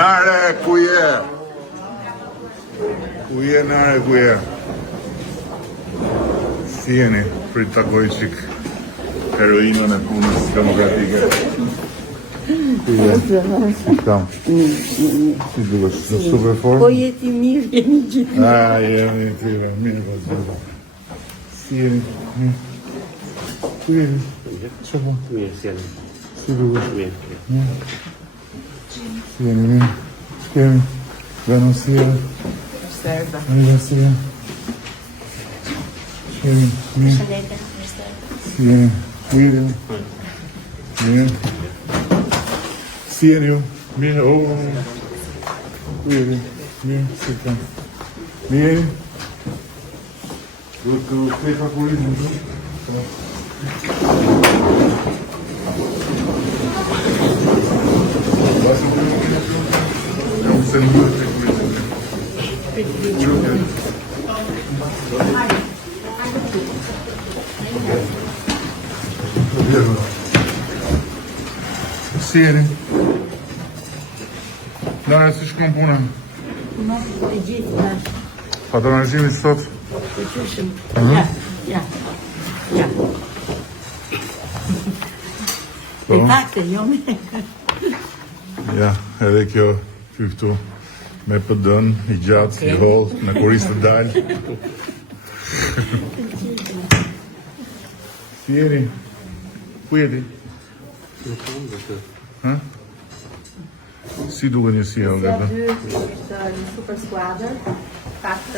Nare, ku je? Ku je, Nare, ku je? Si jeni? Prit takoj qik heroinën e punës demokratike. Ku je? Si kam? Si duke, super form? Po jeti mirë, jeni gjithë. Jemi tyre, mirë po zërë. Si jeni? Ku jeni? Që po? Tu je, si jeni. Si duke? Tu je. Si jeni mirë? Që kemi? Venon si jeni? Serba. Mirë si jeni? Që kemi? Mirë? Shëndetje, Si jeni? Ku jeni? Mirë? Si jeni ju? Mirë? Ku jeni? Mirë? Si kam? Mirë jeni? Duhet të shpej fakurizmë të? Se në duhet të kurizmë. Si jeni? Nare, si shkon punën? punot e gjithë në Patronazhimi sot? të qyshëm. Ja. E takte, jo me. Ja, edhe kjo këtu me pëdën, i gjatë, i hollë, në kuris të dalë. Si jeni? Ku jeti? Ha? Si duke një si, Olga? Dy është një super skuadër. Fakt,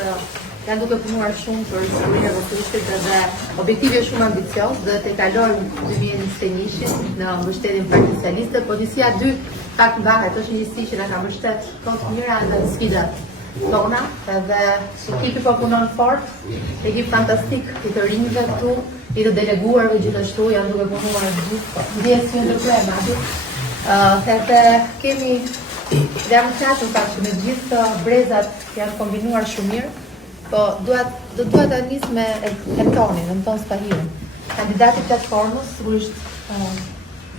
janë duke punuar shumë për historinë e Votushit dhe objektivi është shumë ambicios dhe të kalojmë 2021 në mbështetjen partisaliste, po njësia 2 fakt mbahet, është një njësi që na ka mbështet kot mira dhe sfidat tona, edhe ekipi po punon fort, ekip fantastik i të rinjve këtu, i të deleguarve gjithashtu janë duke punuar ndjes që ndërprer madje. Edhe kemi jam qatur pak që me gjithë brezat janë kombinuar shumë mirë, po do dua ta nis me Antonin, Anton Spahirin. Kandidati i platformës sigurisht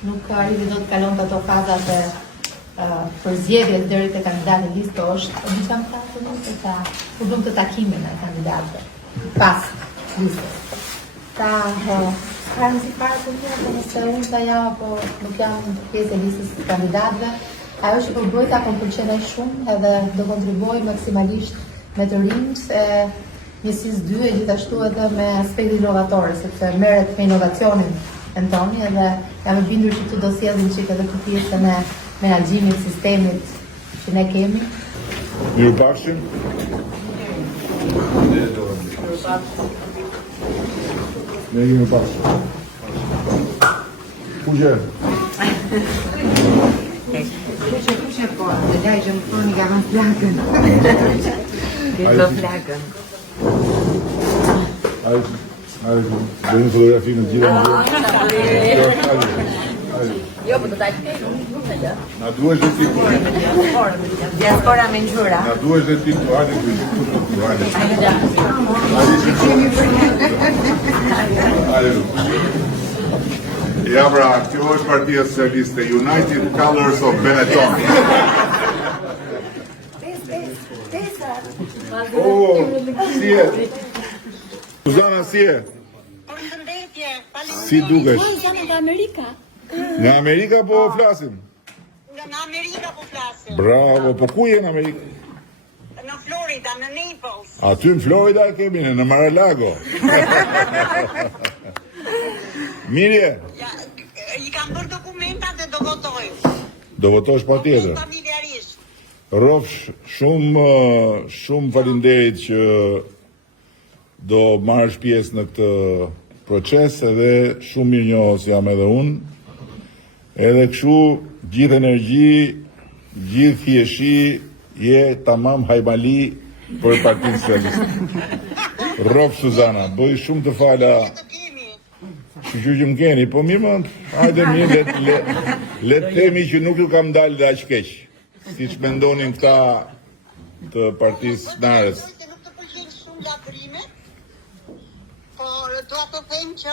nuk arrivi do të kalon ato fazat e përzgjedhjes deri te kandidati i listë është diçka më pak se ta përdum të takimin e kandidatëve pas listës. Kanë si parë të mira, po nëse unë ta jam apo nuk jam pjesë e listës të kandidatëve, ajo që po bëj ta pëlqen shumë edhe do kontribuoj maksimalisht me të rinjt e njësisë 2 e gjithashtu edhe me aspektin inovator, sepse merret me inovacionin Antoni edhe jam e bindur që këtu do sjellin çik edhe këtë pjesën e menaxhimit sistemit që ne kemi. Mirupafshim. Ne jemi pafshim. Ku je? Kuqe po, dhe lajgjë më thoni ka vën flakën. Dhe do flakën. Ajde, bëjmë fotografi në gjitha në Jo, po do ta qëtë. Na duesh dhe ti ku. Diaspora me ngjyra. Na duesh dhe ti ku. Ajde, ku. Ajde. Ja pra, kjo është Partia Socialiste, United Colors of Benetton. Si je? Suzana, si je? Si dukesh? Jam nga Amerika. Nga Amerika po flasim? Në Amerika po flasim. Bravo, po ku je në Amerikë? Në Florida, në Naples. Aty në Florida e kemi, në Mar-a-Lago. Mirje, Ja, I kam bërë dokumentat dhe do votoj. do votosh pa tjetër. Familjarisht. Rofsh, shumë faleminderit që do marrësh pjesë në këtë proces edhe shumë mirë njohës jam edhe unë. Edhe kështu gjithë energji, gjithë thjeshi je tamam hajmali për Partinë Socialiste. Rofsh Suzana, bëj shumë të fala Të kemi. që më keni, po mirë më, hajde mirë, le të themi që nuk ju kam dalë dhe aq keq, si që mendonin këta të Partisë Narës. Se nuk të pëlqen shumë lagrime, por do të them që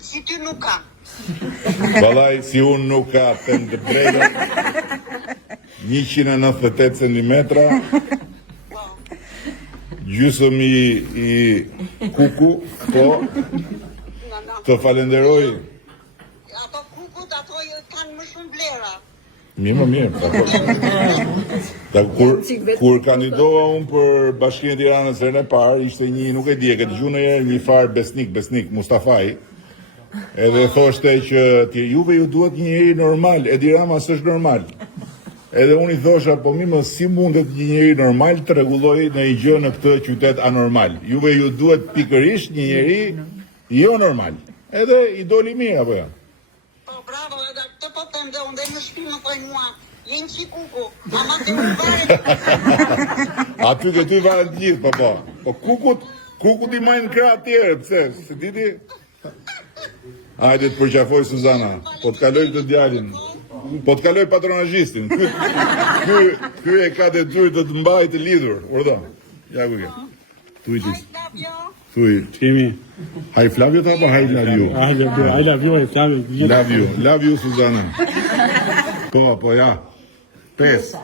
si ty nuk kam. Vallaj, si unë nuk ka të të drejtën, 198 cm, gjysëm i kuku, po, të falenderoj. Ato kukut, ato kanë më shumë vlera. Mirë. Kur kandidova unë për Bashkinë e Tiranës herën e parë, ishte një, nuk e di, e këtë gjunë një farë besnik, Mustafaj, edhe thoshte që juve ju duhet një njeri normal, Edi Rama s'është normal. Edhe unë i thosha, po mi më si mundet një njeri normal të rregulloj në i gjë në këtë qytet anormal. Juve ju duhet pikërisht një njeri jo normal. Edhe i doli mirë, apo ja? Po, bravo, edhe këtë po them dhe unë dhe në shtëpi më thojnë mua, jenë që kuku, ama të më varet. Aty dhe ty varet gjithë, po. Po kukut i majnë krah tjere, pse? Se diti? Hajde të përqafoj Suzana, po të kaloj këtë djalin. Po të kaloj patronazhistin. Ky e ka detyrë të mbajë të lidhur. Urdhë. Ja ku ke. Tuitis. Thuj. Timi. Haj Flavio apo haj Flavio? I love you, Flavio. Love you Suzana. Po ja. 5.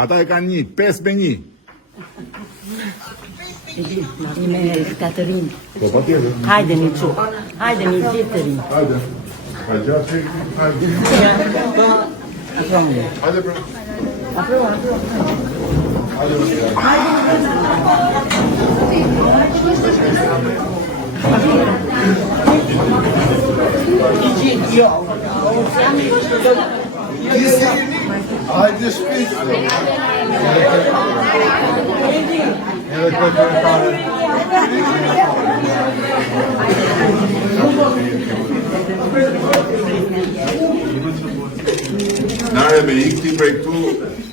Ata e kanë 1. 5 me 1. Me Katerin. Po patjetër. Hajdeni çu. Hajdeni gjithëri. Hajde. Hajde. Hajde. Hajde shpejt. Nare me ikti prej këtu,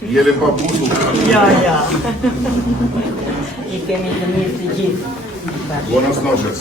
jele pa busu. Ja. I kemi të mirë të gjithë. Buenas noches.